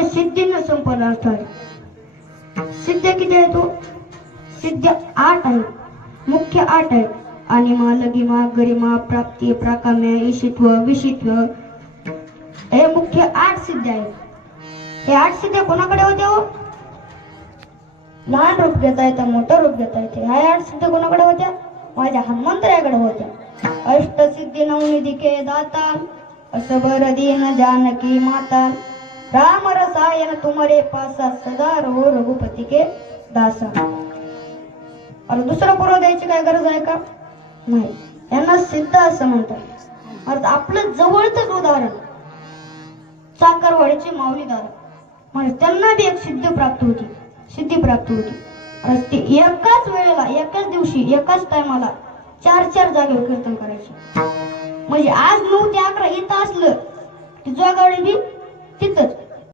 म्हणजे सिद्धीनं संपन्न अर्थ आहे. सिद्ध किती आहे तो? सिद्ध 8 आहे, मुख्य 8 आहे. अनिमा, लगिमा, गरिमा, प्राप्ती, प्राकाम्य, ईशित्व, विशित्व, हे मुख्य 8 सिद्ध आहेत. हे 8 सिद्ध कोणाकडे होते हो? लहान रूप घेता येतं, मोठं रूप घेता येते. ह्या 8 सिद्ध कोणाकडे होत्या? माझ्या हनुमंतरायाकडे होत्या. अष्टसिद्धी नवनिधी के दाता, असबर दीन जानकी माता, राम रसायन तुम्हारे पासा, सदा रहो रघुपती के दासा. अरे दुसरं पुराव द्यायची काय गरज आहे का? नाही. यांना सिद्ध असं म्हणतात. अर्थात आपलं जवळच उदाहरण चाकरवाडीचे माऊली दादा, म्हणजे त्यांना बी एक सिद्धी प्राप्त होती. ते एकाच वेळेला, एकाच दिवशी, एकाच टायमाला 4 जागेवर कीर्तन करायचे. म्हणजे आज 9 ते 11 इथं असलं की जोगावडी बी तिथंच,